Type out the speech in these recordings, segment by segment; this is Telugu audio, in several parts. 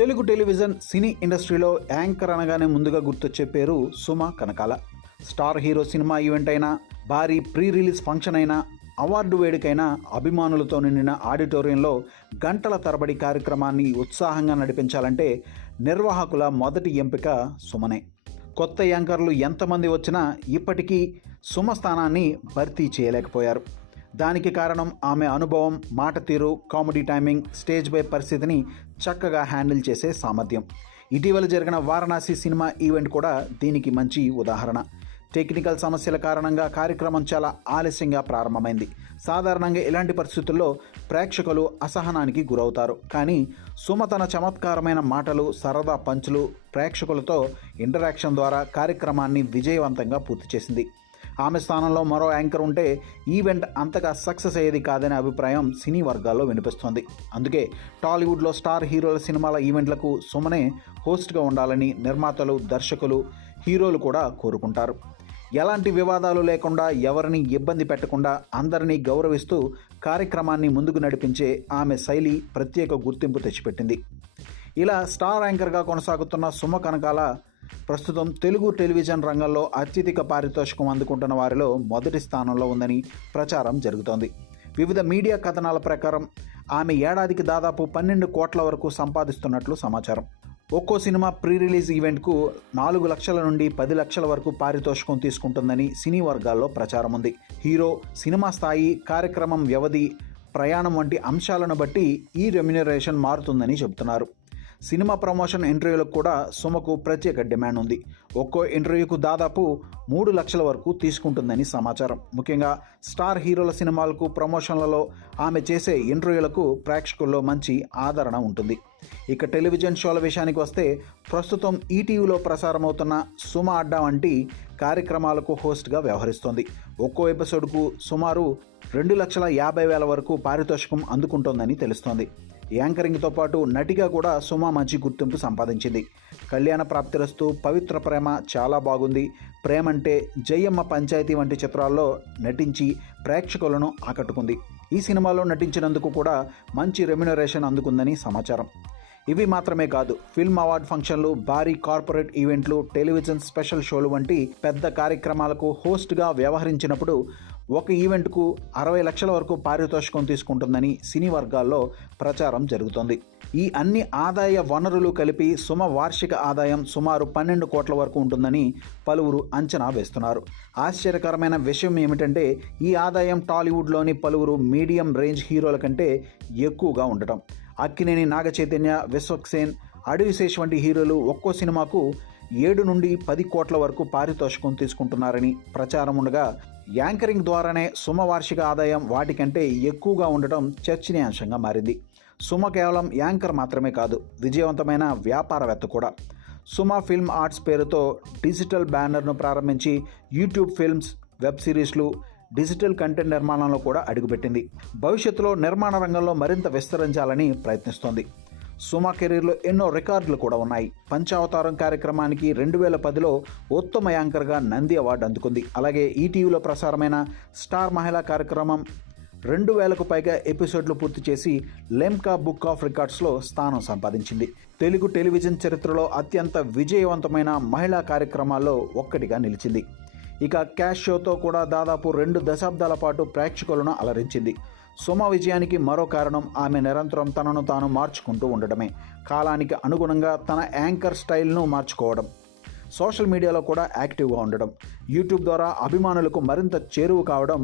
తెలుగు టెలివిజన్ సినీ ఇండస్ట్రీలో యాంకర్ అనగానే ముందుగా గుర్తొచ్చే పేరు Suma Kanakala. Star hero cinema event అయినా, భారీ ప్రీ రిలీజ్ ఫంక్షన్ అయినా, అవార్డు వేడుకైనా అభిమానులతో నిండిన ఆడిటోరియంలో గంటల తరబడి కార్యక్రమాన్ని ఉత్సాహంగా నడిపించాలంటే నిర్వాహకుల మొదటి ఎంపిక సుమనే. కొత్త యాంకర్లు ఎంతమంది వచ్చినా ఇప్పటికీ సుమ స్థానాన్ని భర్తీ చేయలేకపోయారు. దానికి కారణం ఆమె అనుభవం, మాట తీరు, కామెడీ టైమింగ్, స్టేజ్పై పరిస్థితిని చక్కగా హ్యాండిల్ చేసే సామర్థ్యం. ఇటీవల జరిగిన వారణాసి సినిమా ఈవెంట్ కూడా దీనికి మంచి ఉదాహరణ. టెక్నికల్ సమస్యల కారణంగా కార్యక్రమం చాలా ఆలస్యంగా ప్రారంభమైంది. సాధారణంగా ఇలాంటి పరిస్థితుల్లో ప్రేక్షకులు అసహనానికి గురవుతారు. కానీ సుమ తన చమత్కారమైన మాటలు, సరదా పంచులు, ప్రేక్షకులతో ఇంటరాక్షన్ ద్వారా కార్యక్రమాన్ని విజయవంతంగా పూర్తి చేసింది. ఆమె స్థానంలో మరో యాంకర్ ఉంటే ఈవెంట్ అంతగా సక్సెస్ అయ్యేది కాదనే అభిప్రాయం సినీ వర్గాల్లో వినిపిస్తోంది. అందుకే టాలీవుడ్లో స్టార్ హీరోల సినిమాల ఈవెంట్లకు సుమనే హోస్ట్గా ఉండాలని నిర్మాతలు, దర్శకులు, హీరోలు కూడా కోరుకుంటారు. ఎలాంటి వివాదాలు లేకుండా, ఎవరిని ఇబ్బంది పెట్టకుండా అందరినీ గౌరవిస్తూ కార్యక్రమాన్ని ముందుకు నడిపించే ఆమె శైలి ప్రత్యేక గుర్తింపు తెచ్చిపెట్టింది. ఇలా స్టార్ యాంకర్గా కొనసాగుతున్న సుమ కనకాల ప్రస్తుతం తెలుగు టెలివిజన్ రంగంలో అత్యధిక పారితోషికం అందుకుంటున్న వారిలో మొదటి స్థానంలో ఉందని ప్రచారం జరుగుతోంది. వివిధ మీడియా కథనాల ప్రకారం ఆమె ఏడాదికి దాదాపు 12 కోట్ల వరకు సంపాదిస్తున్నట్లు సమాచారం. ఒక్కో సినిమా ప్రీ రిలీజ్ ఈవెంట్కు 4 లక్షల నుండి 10 లక్షల వరకు పారితోషికం తీసుకుంటుందని సినీ వర్గాల్లో ప్రచారం ఉంది. హీరో, సినిమా స్థాయి, కార్యక్రమం వ్యవధి, ప్రయాణం వంటి అంశాలను బట్టి ఈ రెమ్యునరేషన్ మారుతుందని చెబుతున్నారు. సినిమా ప్రమోషన్ ఇంటర్వ్యూలకు కూడా సుమకు ప్రత్యేక డిమాండ్ ఉంది. ఒక్కో ఇంటర్వ్యూకు దాదాపు 3 లక్షల వరకు తీసుకుంటుందని సమాచారం. ముఖ్యంగా స్టార్ హీరోల సినిమాలకు ప్రమోషన్లలో ఆమె చేసే ఇంటర్వ్యూలకు ప్రేక్షకుల్లో మంచి ఆదరణ ఉంటుంది. ఇక టెలివిజన్ షోల విషయానికి వస్తే ప్రస్తుతం ఈటీవీలో ప్రసారమవుతున్న సుమ అడ్డా వంటి కార్యక్రమాలకు హోస్ట్గా వ్యవహరిస్తోంది. ఒక్కో ఎపిసోడ్కు సుమారు 2,50,000 వరకు పారితోషికం అందుకుంటోందని తెలుస్తోంది. యాంకరింగ్తో పాటు నటిగా కూడా సుమ మంచి గుర్తింపు సంపాదించింది. కళ్యాణ ప్రాప్తిరస్తు, పవిత్ర ప్రేమ, చాలా బాగుంది, ప్రేమంటే, జయమ్మ పంచాయతీ వంటి చిత్రాల్లో నటించి ప్రేక్షకులను ఆకట్టుకుంది. ఈ సినిమాలో నటించినందుకు కూడా మంచి రెమ్యునరేషన్ అందుకుందని సమాచారం. ఇవి మాత్రమే కాదు, ఫిల్మ్ అవార్డ్ ఫంక్షన్లు, భారీ కార్పొరేట్ ఈవెంట్లు, టెలివిజన్ స్పెషల్ షోలు వంటి పెద్ద కార్యక్రమాలకు హోస్ట్గా వ్యవహరించినప్పుడు ఒక ఈవెంట్కు 60 లక్షల వరకు పారితోషికం తీసుకుంటుందని సినీ వర్గాల్లో ప్రచారం జరుగుతోంది. ఈ అన్ని ఆదాయ వనరులు కలిపి సుమ వార్షిక ఆదాయం సుమారు 12 కోట్ల వరకు ఉంటుందని పలువురు అంచనా వేస్తున్నారు. ఆశ్చర్యకరమైన విషయం ఏమిటంటే ఈ ఆదాయం టాలీవుడ్లోని పలువురు మీడియం రేంజ్ హీరోల కంటే ఎక్కువగా ఉండటం. అక్కినేని నాగ చైతన్య, విశ్వక్సేన్, అడవిశేష్ వంటి హీరోలు ఒక్కో సినిమాకు 7 నుండి 10 కోట్ల వరకు పారితోషికం తీసుకుంటున్నారని ప్రచారం ఉండగా, యాంకరింగ్ ద్వారానే సుమ వార్షిక ఆదాయం వాటికంటే ఎక్కువగా ఉండటం చర్చనీయాంశంగా మారింది. సుమ కేవలం యాంకర్ మాత్రమే కాదు, విజయవంతమైన వ్యాపారవేత్త కూడా. సుమ ఫిల్మ్ ఆర్ట్స్ పేరుతో డిజిటల్ బ్యానర్ను ప్రారంభించి యూట్యూబ్ ఫిల్మ్స్, వెబ్ సిరీస్లు, డిజిటల్ కంటెంట్ నిర్మాణంలో కూడా అడుగుపెట్టింది. భవిష్యత్తులో నిర్మాణ రంగంలో మరింత విస్తరించాలని ప్రయత్నిస్తోంది. సుమ కెరీర్లో ఎన్నో రికార్డులు కూడా ఉన్నాయి. పంచావతారం కార్యక్రమానికి 2010లో ఉత్తమ యాంకర్గా నంది అవార్డు అందుకుంది. అలాగే ఈటీవీలో ప్రసారమైన స్టార్ మహిళా కార్యక్రమం 2000కు పైగా ఎపిసోడ్లు పూర్తి చేసి లెమ్కా బుక్ ఆఫ్ రికార్డ్స్లో స్థానం సంపాదించింది. తెలుగు టెలివిజన్ చరిత్రలో అత్యంత విజయవంతమైన మహిళా కార్యక్రమాల్లో ఒక్కటిగా నిలిచింది. ఇక క్యాష్ షోతో కూడా దాదాపు 2 దశాబ్దాల పాటు ప్రేక్షకులను అలరించింది. సుమ విజయానికి మరో కారణం ఆమె నిరంతరం తనను తాను మార్చుకుంటూ ఉండడమే. కాలానికి అనుగుణంగా తన యాంకర్ స్టైల్ను మార్చుకోవడం, సోషల్ మీడియాలో కూడా యాక్టివ్గా ఉండడం, యూట్యూబ్ ద్వారా అభిమానులకు మరింత చేరువ కావడం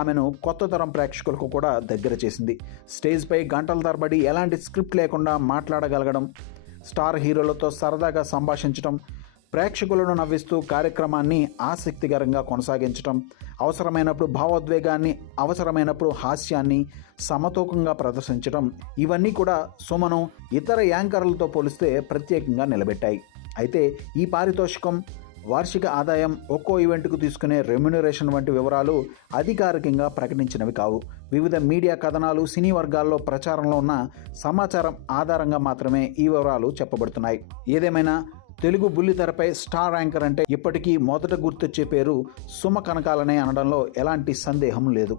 ఆమెను కొత్త తరం ప్రేక్షకులకు కూడా దగ్గర చేసింది. స్టేజ్పై గంటల తరబడి ఎలాంటి స్క్రిప్ట్ లేకుండా మాట్లాడగలగడం, స్టార్ హీరోలతో సరదాగా సంభాషించడం, ప్రేక్షకులను నవ్విస్తూ కార్యక్రమాన్ని ఆసక్తికరంగా కొనసాగించడం, అవసరమైనప్పుడు భావోద్వేగాన్ని, అవసరమైనప్పుడు హాస్యాన్ని సమతూకంగా ప్రదర్శించడం, ఇవన్నీ కూడా సుమను ఇతర యాంకర్లతో పోలిస్తే ప్రత్యేకంగా నిలబెట్టాయి. అయితే ఈ పారితోషికం, వార్షిక ఆదాయం, ఒక్కో ఈవెంట్కు తీసుకునే రెమ్యునరేషన్ వంటి వివరాలు అధికారికంగా ప్రకటించినవి కావు. వివిధ మీడియా కథనాలు, సినీ వర్గాల్లో ప్రచారంలో ఉన్న సమాచారం ఆధారంగా మాత్రమే ఈ వివరాలు చెప్పబడుతున్నాయి. ఏదేమైనా తెలుగు బుల్లితెరపై స్టార్ యాంకర్ అంటే ఇప్పటికీ మొదట గుర్తొచ్చే పేరు సుమ కనకాలనే అనడంలో ఎలాంటి సందేహం లేదు.